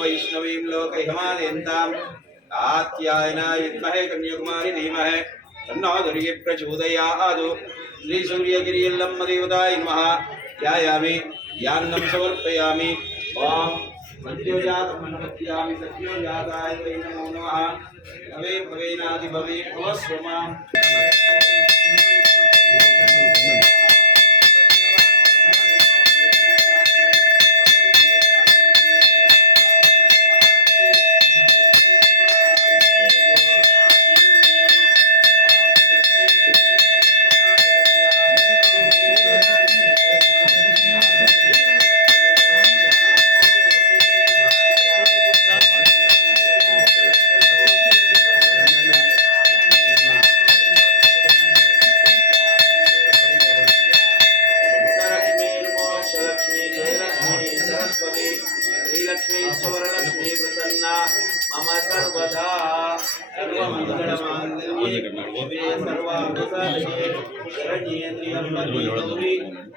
वैष्णवीं लोकहिमालयन्ताम् कात्यायनाय विद्महे कन्याकुमारी धीमहे तन्नो दुर्गे प्रचोदयात् श्रीसूर्यगिरियल्लम्बदेवताय नमः ध्यायामि यान्नं समर्पयामि ॐ मद्योजातमन्वत्यामि सत्योजाताय वै नमो नमः भवे भवेनादिभवे भव स्वमाम्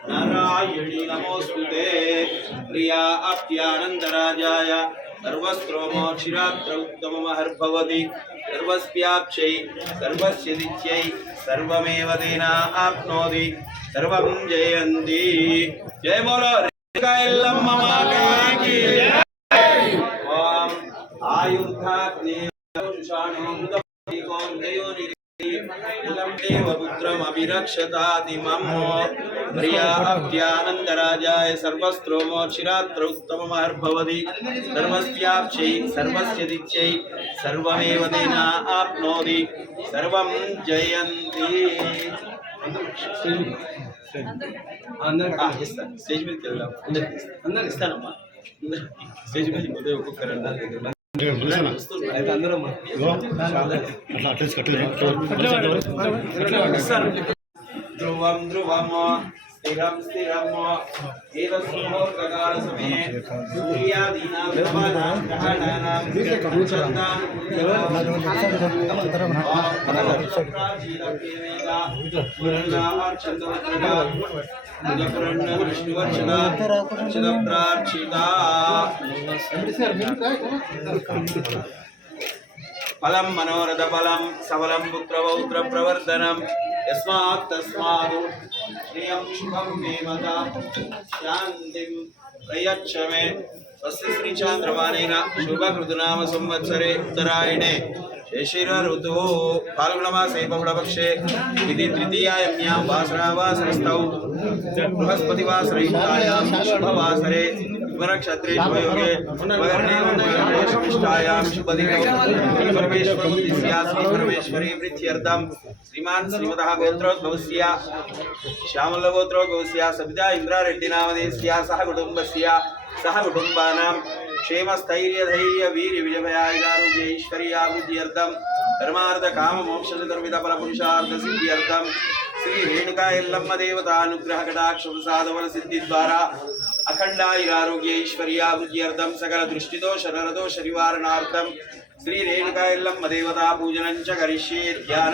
नारायणी नमोस्तुते प्रिया अप्यानन्दराजाय सर्वस्त्रोमोक्षिरात्रौत्तममहर्भवति सर्वस्याक्षै सर्वस्य दित्यै सर्वमेव देना आप्नोति, सर्वं जयन्ति। जय बोलो रेखायल्लम्मा की जय देवपुत्रमभिरक्षतादिमम् प्रिया अप्यानन्दराजाय सर्वस्त्रोमोक्षिरात्र उत्तममहर्भवति सर्वस्याप्यै सर्वस्य दिच्यै सर्वमेव तेना आप्नोति सर्वं జయంతి ఆ, ఇస్తాను స్టేజ్ మీదకి వెళ్దాం అందరికి అందరికి ఇస్తానమ్మా స్టేజ్ మీద పోతే ఒక్కొక్కరు ధ్రువం ధ్రువము स्थिरं मनोरथ एव सिंहोत्ककारसमये पुत्र पौत्र चन्दां యస్మాత్ తస్మాత్ శ్రియం శుభం మేమత శాంతిం ప్రయచ్చ స్వస్తి శ్రీ శుభకృతునామ సంవత్సరే ఉత్తరాయణే శేషిర ఋతువు ఫాల్గుణమాసే బహుళపక్షే ఇది తృతీయాయమ్యాం వాసరావాసరస్తౌ బృహస్పతివాసరయుక్తాయాం శుభవాసరే ब्रह्मक्षत्रेषु योगे वर्णेष्ठायां परमेश्वरी परमेश्वरी वृद्ध्यर्थं श्रीमान् सह कुटुम्बस्य, सह कुटुम्बानां क्षेमस्थैर्यधैर्यवीर्यविजभयायुरारोग्यैश्वर्याभिवृद्ध्यर्थं धर्मार्थकाममोक्षचतुर्विधफलपुरुषार्थसिद्ध्यर्थं श्रीरेणुका यल्लम्मदेवतानुग्रहकटाक्षप्रसादवरसिद्धिद्वारा అఖండాయిరారోగ్యైశ్వర్యాభివృద్ధ్యర్థం సకల దృష్టిదోష నరదోష నివారణార్థం श्री रेणुकाल मदेवता पूजन करिष्ये ध्यान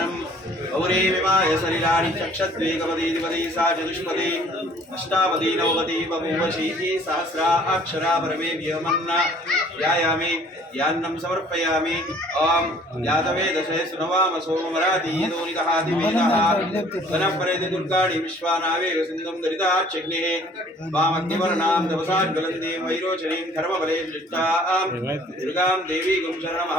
गौरे विमाय सलिलानि चक्षद्वेकपदीधिपदी सा चतुष्पदी। अष्टावदी नववती बभूवशी सहस्रा अक्षरा परमे व्योमन्न ध्यायामि ध्यान समर्पयामि। ॐ जातवे दशे सुनवाम सोमरातीदोनिकहातिवेदः धनपरेति दुर्गाणि विश्वानावे सिन्धुं दरिता चग्निः वामग्निवर्णां तपसाज्वलन्दीं वैरोचनीं, धर्मबले दृष्टां। दुर्गां देवीगुं शरणमः।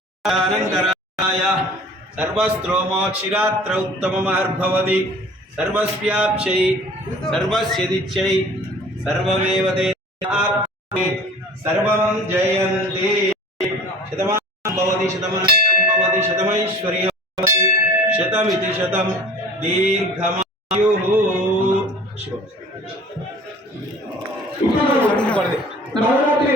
గుణానోస్మాకం భోజ్యవిద ృదంబీత్వా సర్వస్త్రోమోక్షిరాత్ర ఉత్తమమహర్భవతి. సర్వస్వ్యాప్చై సర్వస్యదిచ్చై సర్వమేవ తేనాప్తే సర్వం జయంతి. శతమానం భవతి శతమానం భవతి శతమైశ్వర్యం భవతి శతమితి శతం దీర్ఘమాయు శివ. నవరాత్రి